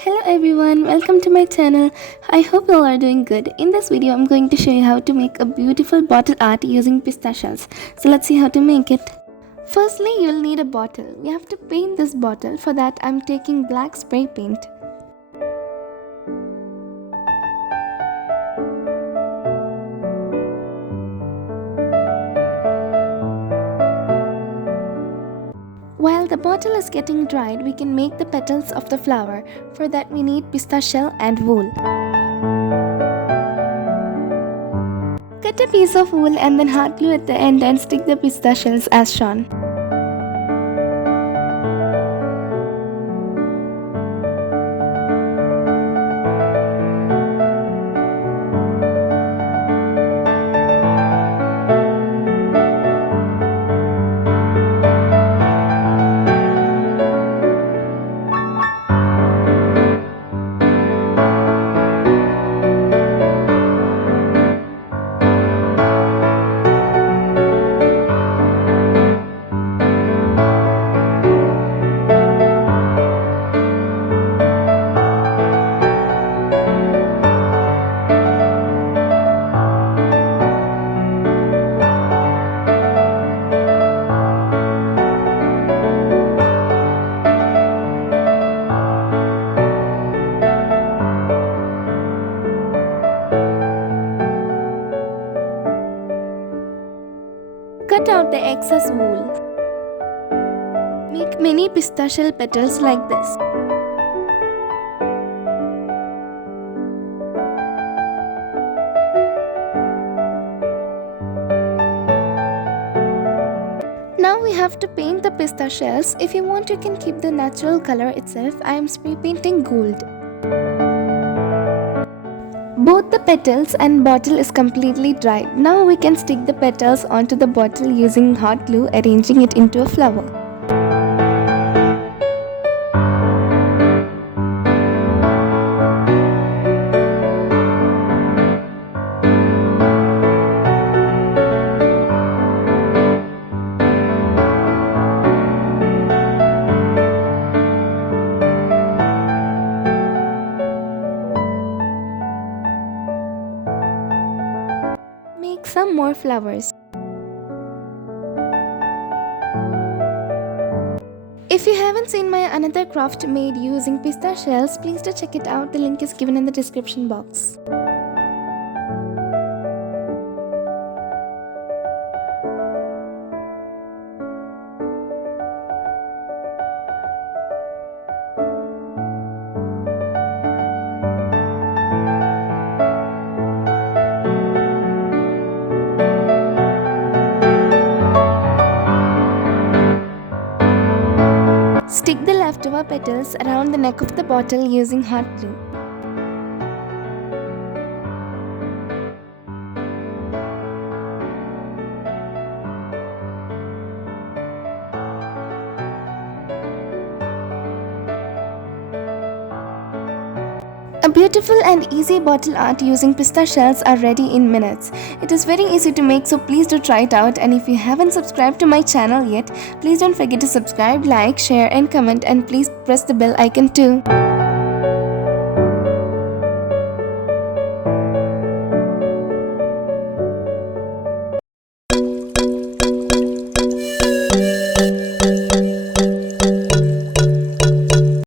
Hello everyone, welcome to my channel. I hope you all are doing good. In this video, I'm going to show you how to make a beautiful bottle art using pista shells. So let's see how to make it. Firstly, you'll need a bottle. We have to paint this bottle. For that, I'm taking black spray paint. While the bottle is getting dried, we can make the petals of the flower. For that, we need pista shell and wool. Cut a piece of wool and then hot glue at the end and stick the pista shells as shown. Cut out the excess wool. Make many pista shell petals like this. Now we have to paint the pista shells. If you want, you can keep the natural color itself. I am spray painting gold. Both the petals and bottle is completely dried. Now we can stick the petals onto the bottle using hot glue, arranging it into a flower. Make some more flowers. If you haven't seen my another craft made using pista shells, please do check it out. The link is given in the description box. Stick the leftover petals around the neck of the bottle using hot glue. A beautiful and easy bottle art using pista shells are ready in minutes. It is very easy to make, so please do try it out. And if you haven't subscribed to my channel yet, please don't forget to subscribe, like, share and comment, and please press the bell icon too.